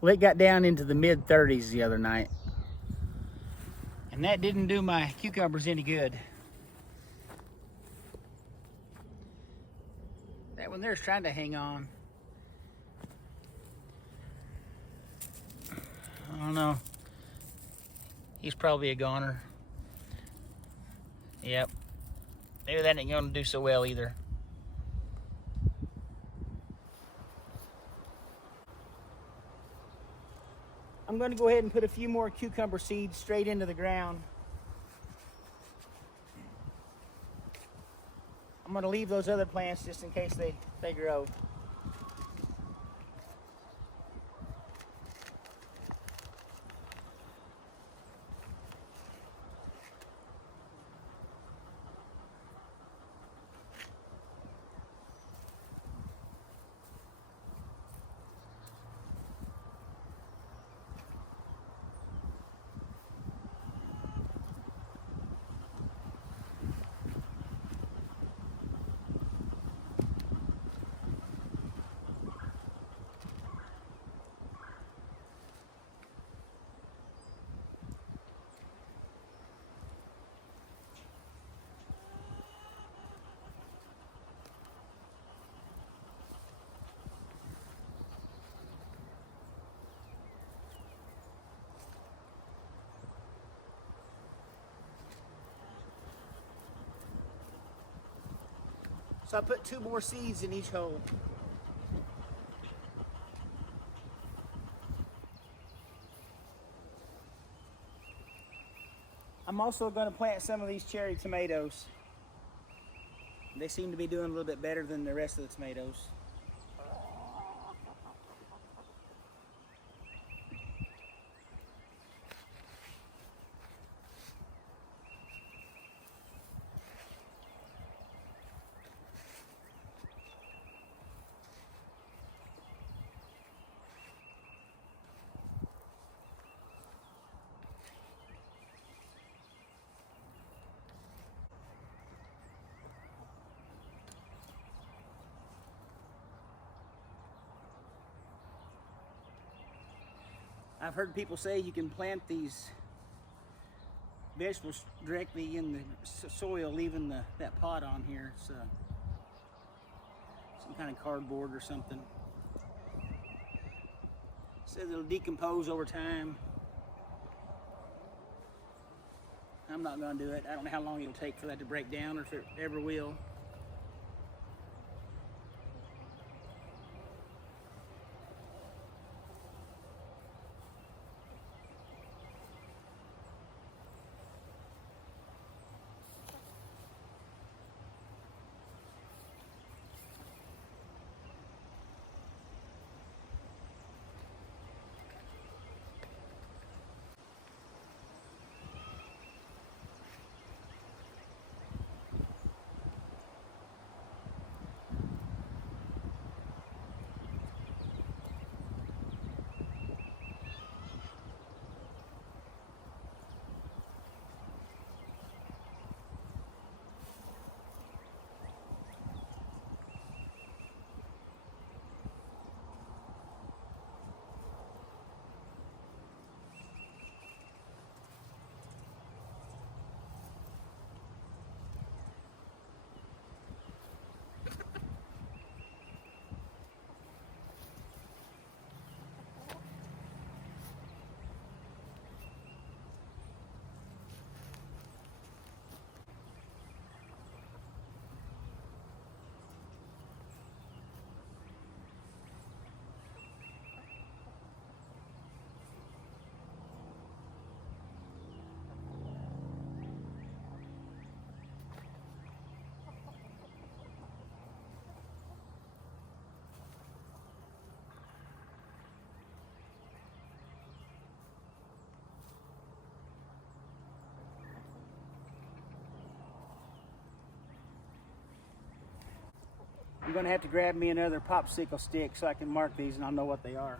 Well, it got down into the mid-30s the other night. And that didn't do my cucumbers any good. That one there's trying to hang on. I don't know. He's probably a goner. Yep. Maybe that ain't gonna do so well either. I'm gonna go ahead and put a few more cucumber seeds straight into the ground. I'm gonna leave those other plants just in case they grow. So I put 2 more seeds in each hole. I'm also going to plant some of these cherry tomatoes. They seem to be doing a little bit better than the rest of the tomatoes. I've heard people say you can plant these vegetables directly in the soil, leaving that pot on here. It's some kind of cardboard or something. It says it'll decompose over time. I'm not going to do it. I don't know how long it'll take for that to break down, or if it ever will. I'm going to have to grab me another popsicle stick so I can mark these and I'll know what they are.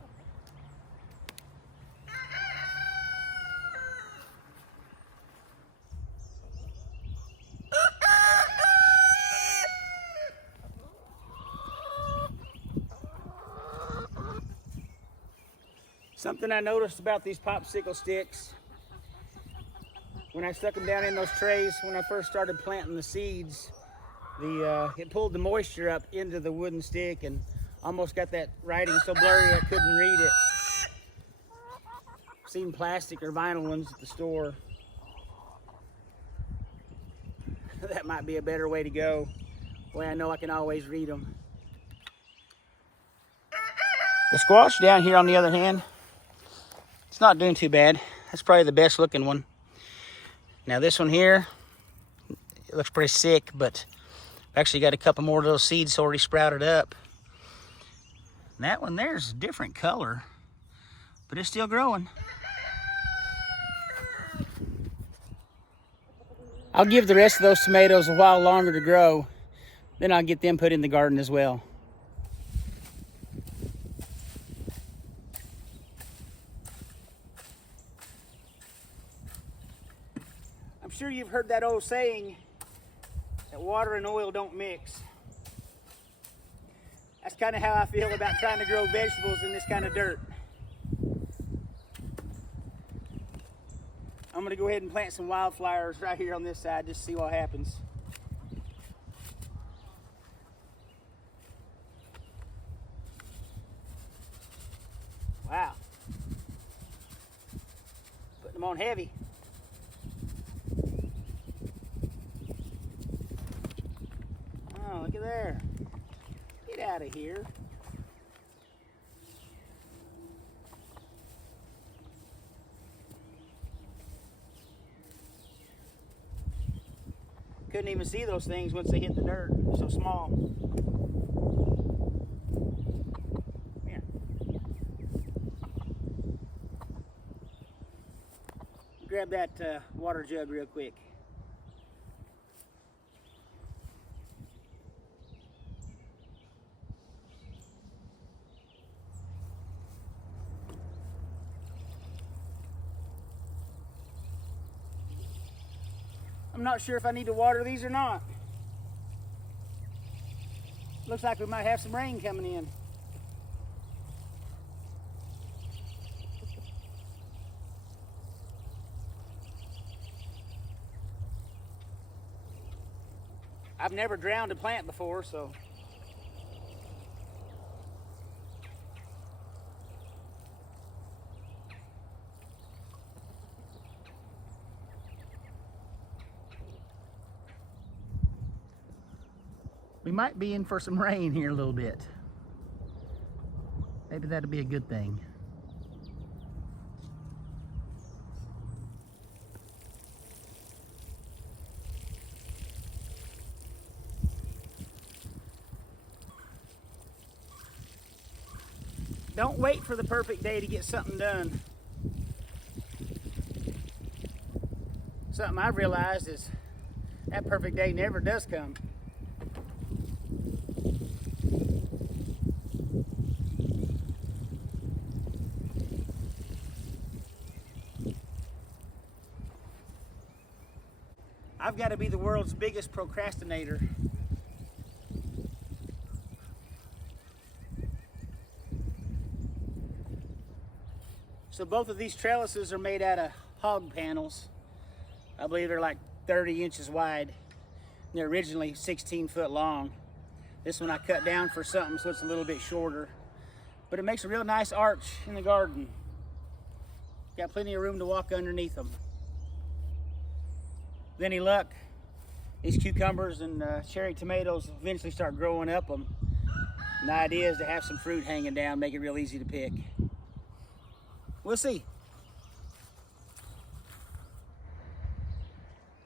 Something I noticed about these popsicle sticks, when I stuck them down in those trays when I first started planting the seeds, it pulled the moisture up into the wooden stick and almost got that writing so blurry I couldn't read it. I've seen plastic or vinyl ones at the store. That might be a better way to go. Way I know I can always read them. The squash down here, on the other hand, it's not doing too bad. That's probably the best looking one. Now this one here, it looks pretty sick, but I've actually got a couple more of those seeds already sprouted up. And that one there's a different color, but it's still growing. I'll give the rest of those tomatoes a while longer to grow, then I'll get them put in the garden as well. I'm sure you've heard that old saying that water and oil don't mix. That's kind of how I feel about trying to grow vegetables in this kind of dirt. I'm gonna go ahead and plant some wildflowers right here on this side, just to see what happens. Wow. Putting them on heavy. Oh, look at there. Get out of here. Couldn't even see those things once they hit the dirt. They're so small. Here. Grab that water jug real quick. I'm not sure if I need to water these or not. Looks like we might have some rain coming in. I've never drowned a plant before, so. We might be in for some rain here a little bit. Maybe that'll be a good thing. Don't wait for the perfect day to get something done. Something I've realized is that perfect day never does come. I've got to be the world's biggest procrastinator. So both of these trellises are made out of hog panels. I believe they're like 30 inches wide. They're originally 16 foot long. This one I cut down for something so it's a little bit shorter. But it makes a real nice arch in the garden. Got plenty of room to walk underneath them. With any luck, these cucumbers and cherry tomatoes eventually start growing up them. And the idea is to have some fruit hanging down, make it real easy to pick. We'll see.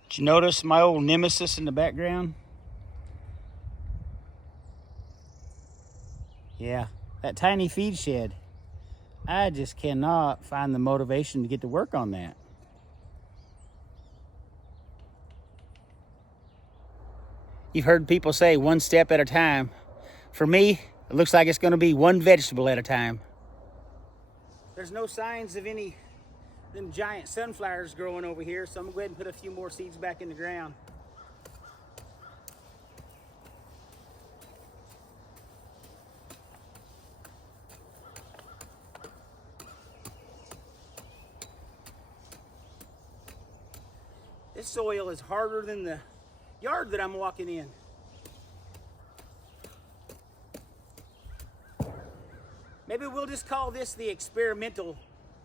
Did you notice my old nemesis in the background? Yeah, that tiny feed shed. I just cannot find the motivation to get to work on that. You've heard people say one step at a time. For me, it looks like it's going to be one vegetable at a time. There's no signs of any them giant sunflowers growing over here, so I'm going to go ahead and put a few more seeds back in the ground. This soil is harder than the yard that I'm walking in. Maybe we'll just call this the experimental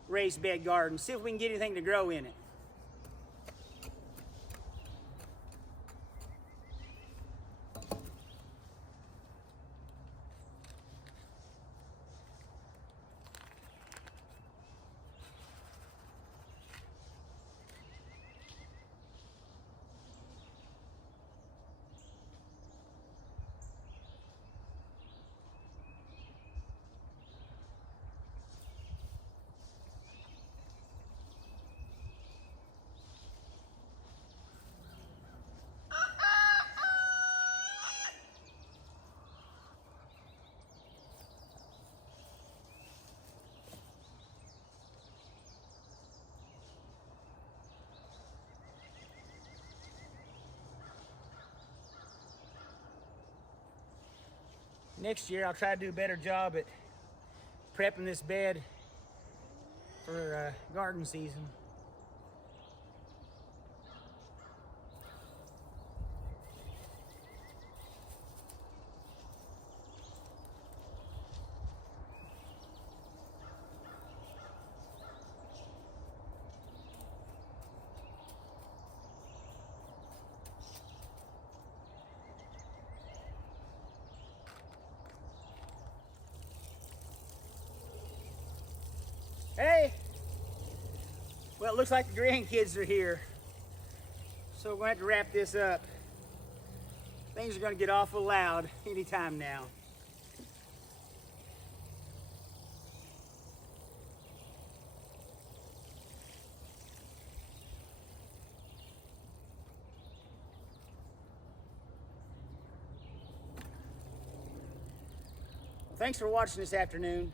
raised bed garden. See if we can get anything to grow in it. Next year, I'll try to do a better job at prepping this bed for garden season. Hey! Well, it looks like the grandkids are here. So we're going to have to wrap this up. Things are going to get awful loud anytime now. Well, thanks for watching this afternoon.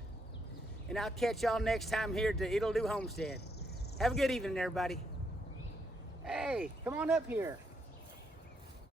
And I'll catch y'all next time here at the It'll Do Homestead. Have a good evening, everybody. Hey, come on up here.